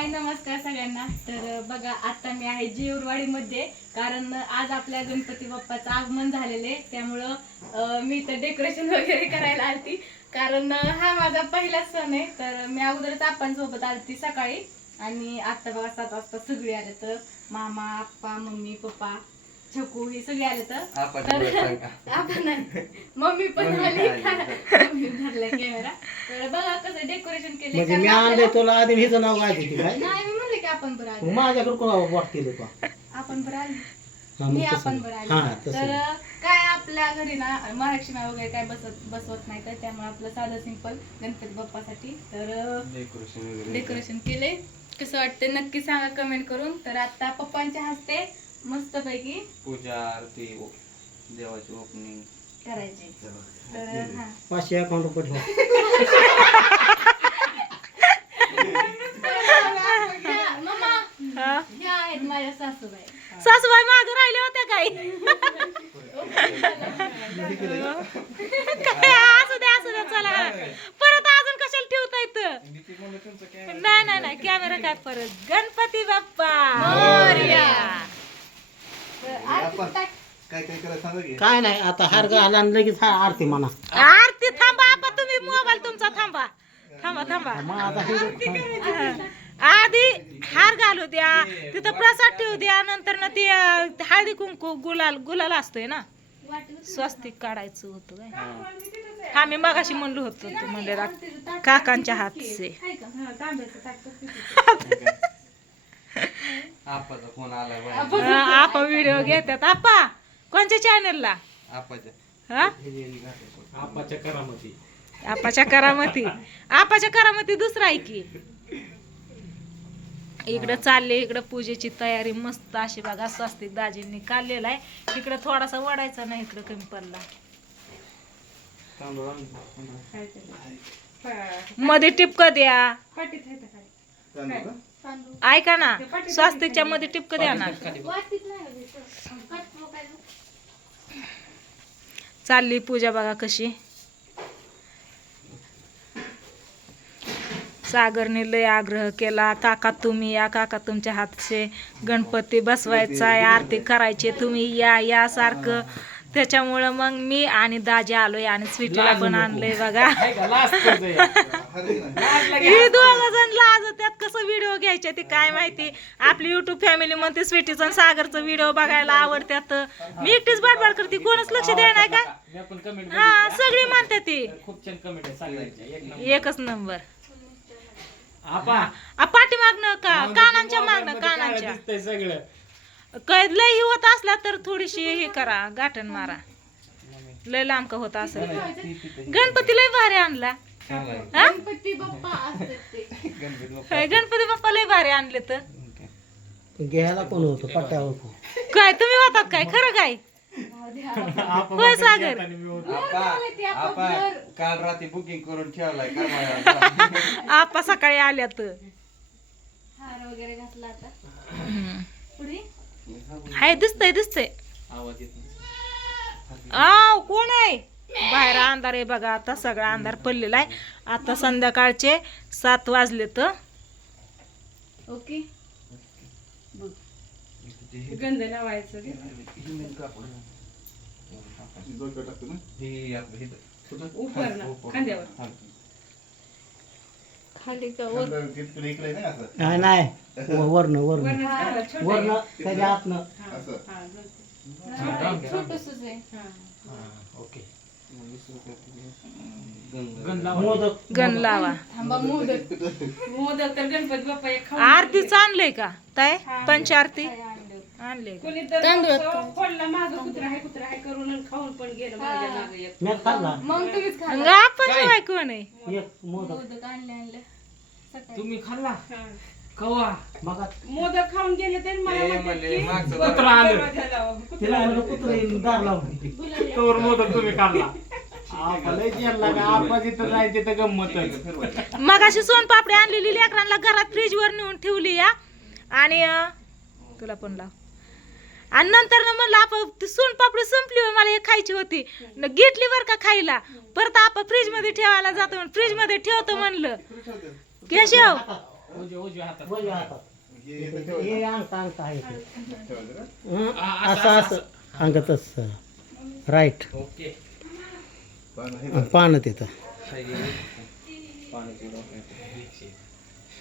हाय नमस्कार सगळ्यांना. तर बघा आता मी आहे जेऊरवाडीमध्ये कारण आज आपल्या गणपती बाप्पाचं आगमन झालेले त्यामुळं मी तर डेकोरेशन वगैरे करायला आलती. कारण हा माझा पहिला सण आहे. तर मी अगोदरच आप्पांसोबत आलती सकाळी. आणि आता बघा सात वाजता सगळी आले. तर मामा आप्पा मम्मी पप्पा छकू हे सगळे आले तर. आपण. मम्मी पण आली. मम्मी धरलाय कॅमेरा तर बघा कसं डेकोरेशन केलं म्हणजे मी आणले तुला आधी हिचं नाव काय तिथे काय? नाही मी म्हणले की आपण बरं आलो. माझ्याकडे कोणा वाट केलं का आपण बरं आलो. हा, मग मी तसं. आपण बरं हा आलो तसं. तर काय आपल्या घरी ना महालक्ष्मी वगैरे काय बसवत बसवत नाही तर त्यामुळे आपलं साधं सिंपल गणपती बाप्पासाठी. तर डेकोरेशन केले कसं वाटतं नक्की सांगा कमेंट करून. तर आता पप्पांच्या हस्ते मस्तपैकी पूजा आरती देवाची ओपनिंग. करायचे. तर हा. पाचशे अकाउंट रुपये ठेवा. ह्या- मम्मा ह्या आहेत माझ्या सासूबाई. सासूबाई माग राहिल्या होत्या काही काय? असू द्या असू द्या चला. परत अजून कशाला ठेवता येतं नाही नाही नाही. कॅमेरा काय परत? गणपती बाप्पा. मोरया. टाक. काय काय करायचं सांगा की? काय नाही आता हार घाला आणि लगेच हा आरती म्हणा. आरती थांबा आपा तुम्ही मोबाईल तुमचा थांबा. थांबा थांबा. मग आता हे आधी हार घालू द्या तिथं प्रसाद ठेवू द्या नंतर ना ते अं, हळदी कुंकू गुलाल गुलाल असतोय ना? स्वस्तिक काढायचं होतं काय? हा. मी मगाशी म्हणलो होतो तू म्हणले रा- काकांच्या हातचे आहे का? हा, तांब्याचं टाकतो. आपाचा फोन आलाय बाहेर. अं, आपा व्हिडिओ घेतात. आपा कोणत्या चॅनलला आपाच्या. हा? आपाच्या करामती. आपाच्या करामती. आपाच्या करामती दुसरा आहे की. इकडं चालले इकडं पूजेची तयारी मस्त अशी बघा स्वस्तिक दाजींनी काढलेला आहे. इकडं थोडासा वडायचा नाही इकडं कमी पडला. तांदूळ. मध्ये टिपक द्या. पाटीत आहे ऐका ना स्वस्तिकच्या मध्ये टिपक द्या ना. चालली पूजा बघा कशी. सागरने लय आग्रह केला काका तुम्ही या काका तुमच्या हातचे गणपती बसवायचा आहे आरती करायची तुम्ही या या सारखं. त्याच्यामुळं मग मी आणि दाजी आलोय आणि स्वीटीला पण आणलंय बघा. ही दोघ जण लाज त्यात कसं व्हिडिओ घ्यायचे ते काय माहिती? आपली युट्यूब फॅमिली म्हणते स्वीटीचं आणि सागरचं व्हिडिओ बघायला आवडत्यात मी एकटीच बडबड करते. कोणच लक्ष नाही का? हा सगळी म्हणते ती. एकच नंबर. आपा. आ, पाठीमागनं का? कानांच्या मागणं कानांच्या. सगळं? काय लय ही होत असला तर थोडीशी हे करा गाठण मारा लय लांब का होत असेल गणपती लय भारी आणला. हा? गणपती बाप्पा असतात ते गणपती बाप्पा. होय, गणपती बाप्पा लय भारी आणले तर घ्यायला कोण होतं पट्ट्यावर कोण? काय तुम्ही होतात काय खरं काय होय सागर आपा आपा काल रात्री बुकिंग करून ठेवलाय करमाळ्याला. आपा सकाळी आल्यात हार वगैरे घातला आता हाय दिसतंय दिसतंय आवाज येत नाही. आव कोण आहे बाहेर अंधार आहे बघा आता सगळा अंधार पडलेला आहे आता संध्याकाळचे सात वाजले तर ओके गंध लावायचं हे आपलं हे- उपर ना उपर. खांद्यावर हा. खाली का वर इकडे इकडे नाही असं. नाही नाही. त्याच्या आतनं. हा, असं. हा, गणपती. छोटंसंच आहे. हा. ओके. गंध. गंध लावा. मोदक. गण लावा थांबा मोदक. मोदक. तर गणपती बाप्पा एक खाऊन आरतीच आणलंय का? ताय पंचारती काय आणलं. आणले कोणी तर फोडला माग कुत्रा आहे कुत्रा आहे करून आणि खाऊन पण गेलं माझ्या मागे एक. मी खाल्ला? मग तुम्हीच खा आपण आहे. एक मोदक. मोदक आणले. तुम्ही खाल्ला. कवा? मग मोदक खाऊन गेले ते मला ते म्हणतात म्हणले की मागचं कुत्रा आलं. दरवाजा लावा. तिला कुत्रा म्हणलं आलं. कुत्र येईल, दार लावून गुलाल तोवर मोदक तुम्ही खाल्ला. आपा लय जेलला का आपा जिथं जायचे तर गंमतच. मग अशी सोनपापडी आणलेली लेकरांना घरात फ्रीज वर नेऊन ठेवली या. आणि अं, तुला पण लाव. आणि नंतर ना म्हणलं आपण ती सोनपापडी संपली होय, मला एक खायची होती. न घेतली बरं का खायला. परत आपण फ्रीजमध्ये ठेवायला जातो फ्रीजमध्ये ठेवतो म्हणलं. केशव हे अंगठा अंगठा आहे असं असं अंगत असं राईट ओके पानं हे तिथं.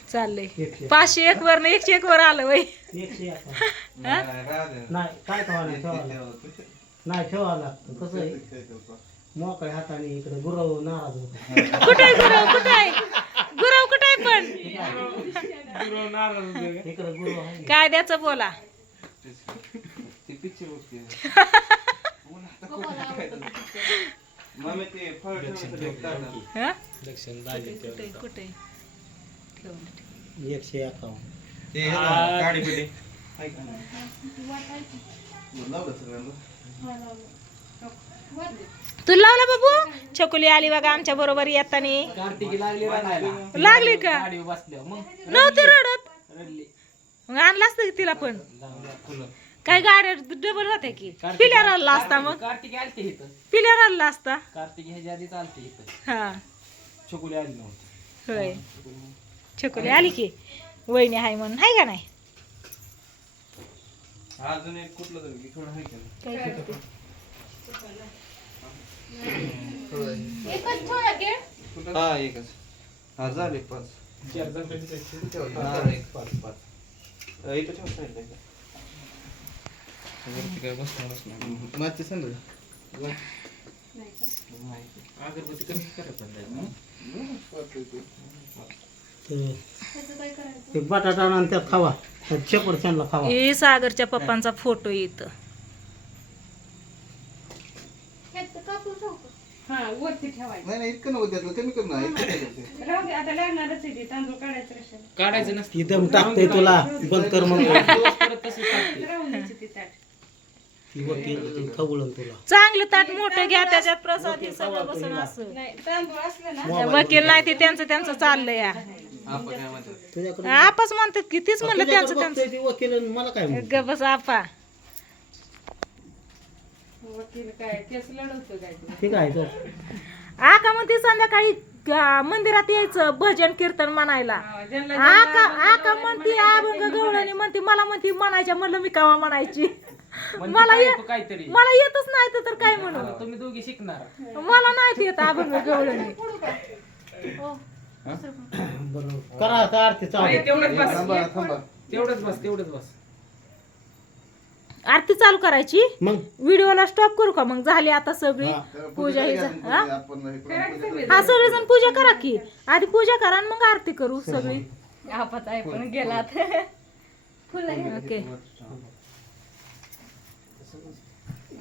चाललंय पाचशे एक वर एकशे एक वर आलं वय. नाही, काय ठेवा नाही लागतं. ठेवलं. नाही ठेवा लागतं कसं आहे. मोकळ्या हाताने इकडे गुरव नाराज होतो कुठे गुरव कुठे गुरव कुठे पण गुरु नाराज होते का? इकडे गुरव आहे काय द्याचं बोला. हं? कुठे. एकशे ते ना. लावलं बाबू? छकुली आली बघा आमच्या बरोबर येतानी. लागली का? नव्हती रडत. मग आणलं असतं की तिला पण? काय गाड्या डबल होत्या की? पिल्यार आणला असता मग? कार्तिकी आलते इथं. पिल्यार आणला असता? कार्तिकी ह्याच्या आधी चालते इथं. हा. छोकुली आली नव्हती. होय. छकुली आली की? वहिनी आहे म्हणून. आहे का नाही? अजून एक कुठलं तरी थोडं आहे हा एकच. हा झाले पाच. हा, एक पाच पाच. अं, इथं ठेव साईडला इथं. वरती काय बसणार बसणार मागचे सांग रे. अगरबत्ती कमी करत नाही ते- ते बटाटा आणून त्यात खावा. चपरचंदला खावा. हे सागरच्या पप्पांचा फोटो येत हा वरती ठेवायचं. नाही नाही इतकं नव्हतं त्यातलं कमी कमी नाही इतकं ठेवायचं. राहू दे आता लागणारच आहे ते तांदूळ काढायचं कशाला? काढायचं नसतं. ती दम टाकतोय तुला बंद कर म्हणून दिवस परत तसं चालते राहून द्यायची ती ताट. ती वकील खवळून तुला. चांगलं ताट मोठं घ्या त्याच्यात प्रसाद हे सगळं बसून असं. नाही तांदूळ असले ना वकील नाही ते त्यांचं त्यांचं चाललंय या. आपण काय म्हणतो तुझ्याकडे आपाच म्हणतात की तीच म्हणलं त्यांचं त्यांचं वकील मला काय म्हणतो? ग बस आपा. वकील काय केस लढवतो काय ते. ठीक आहे आका म्हणते संध्याकाळी मंदिरात यायचं भजन कीर्तन म्हणायला. हा, ज्यांना आका आका म्हणते अभंग गवळणी म्हणते मला म्हणते म्हणायच्या म्हणलं मी कावा म्हणायची. म्हणते मला काय ये- तू काहीतरी. मला येतच नाही तर- तर काय म्हणू? आता तुम्ही दोघी शिकणार. मला नाही येत अभंग गवळणी. बरोबर करा आता आरती चालू. तेवढंच बस. थांबा थांबा. तेवढंच बस तेवढंच बस. आरती चालू करायची. मग? व्हिडिओला स्टॉप करू का? मग झाली आता सगळी. हा. पूजा ही झा- हा? हे हा सगळेजण पूजा करा की. आधी पूजा करा आणि मग आरती करू सगळी. आपाच आहे पण गेलात. ओके.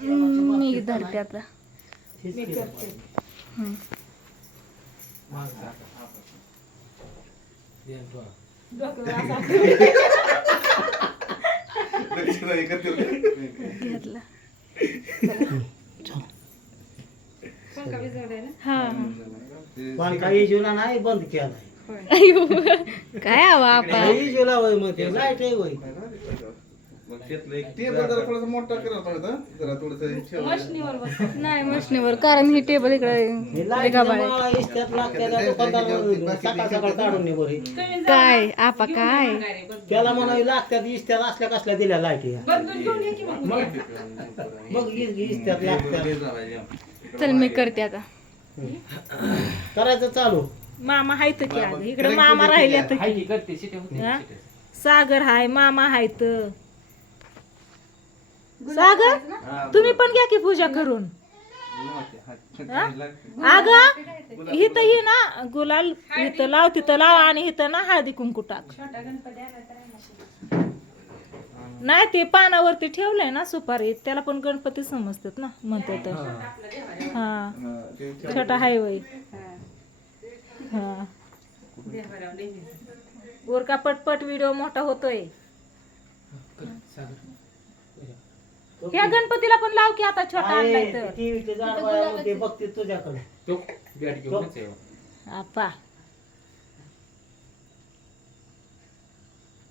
मी धरते आता हम्म. हे हा. ते पण काही जुला नाही बंद अयो काय हवा आपा काही जुला होय मग ते लाइट होय. मग त्यातलं एक ते जरा थोडंसं मोठं करा थोडं जरा थोडंसं ठेवा. मशनीवर बस. नाही मशनीवर. कारण ही टेबल इकडे हे इस्त्यात त्या सकाळ सकाळ काढून ने. बरे काय? आपा काय? त्याला म्हणावी लागत्यात इस्त्यात असल्या कसल्या दिल्या लाइट या. बदलून घेऊन ये की मग. मग इ- इस्त्यात या. चल मी करते आता. करायचं चालू. मामा हायत की आता इकडे मामा राहिले तर हाय की करते शिटे होते हा? शिटे. सागर हाय मामा हायत. सागर तुम्ही पण घ्या की पूजा करून. हा, हा? अगं इथं ही ना गुलाल इथं लाव तिथं लाव आणि इथं ना हळदी कुंकू टाक. नाही ते पानावरती ठेवलंय ना सुपारी त्याला पण गणपती समजतात ना म्हणतात तर हा छोटा हायवे हा. हा. वर का पटपट व्हिडिओ मोठा होतोय सागर. ह्या गणपतीला पण लाव की आता छोटा आणलाय तर. टीव्हीचे जाड बाया ते बघते तुझ्याकडे. तो बॅट घेऊनच आहे. आपा.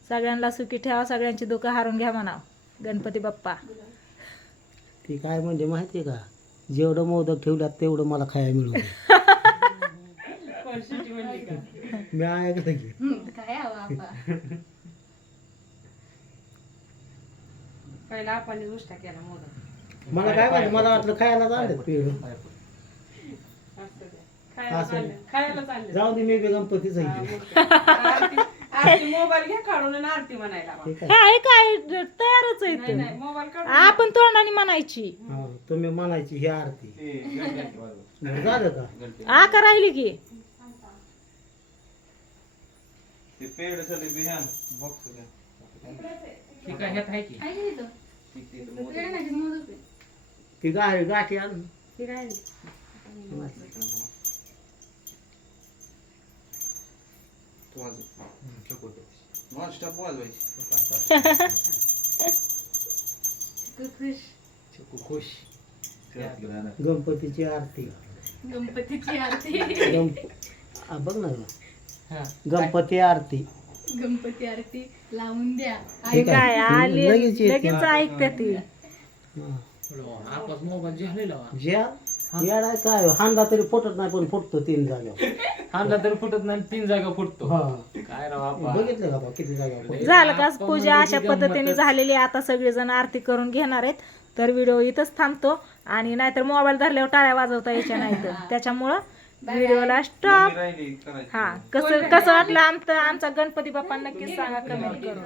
सगळ्यांना सुखी ठेवा सगळ्यांची दुःख हारून घ्या म्हणाव गणपती बाप्पा. ती काय म्हणजे माहितीये का? जेवढं मोदक ठेवल्यात तेवढं मला खायला मिळू दे. कोण शिटी म्हणली का? मी ऐकलं की. काय हवा आपा पहिला आपण उष्टा केला मोदक. मला काय माहिती मला वाटलं खायला चालत पेढ असं द्या. खायला असं. चालले खायला चालले जाऊ दे मी बी गणपतीच हा, आहे मग काय. आरती आरती मोबाईल घ्या काढून आणि आरती म्हणायला लावा. ठीक हे आहे आहे काय? तयारच आहे नाही ते. नाही मोबाईल काढून आपण तोंडाने म्हणायची. हा, तुम्ही म्हणायची ही आरती. झालं का. आका राहिली की? ते पेडसाठी बिहान बॉक्स ह्यात आहे की मोदक. ती गाठी गाठी आण ती राहिली. तू वाजव. Non-stop वाजवायची. खुश. गणपतीची आरती गणपतीची आरती आ, बघ ना हा. गणपती आरती गणपती आरती लावून द्या ठीक आहे. काय आली लगेच येते. लगेच ऐकते ती हा. मोबाईल झालेला वा. ज्या येडा काय हांदा तरी फुटत नाही पण फुटतो तीन हाणला तरी फुटत नाही तीन जागा फुटतो हा काय राव आपा बघितलं का बा किती फुटतो? झालं का पूजा म्हणलं अशा की पद्धतीने. झालेली आहे. आता सगळेजण आरती करून घेणार आहेत तर व्हिडिओ इथंच थांबतो आणि नाहीतर मोबाईल धरल्यावर टाळ्या वाजवता यायच्या नाहीत त्याच्यामुळं व्हिडिओला स्टॉप. हा कसं कसं वाटलं आमचं आमचा गणपती बाप्पा नक्कीच सांगा कमेंट करून.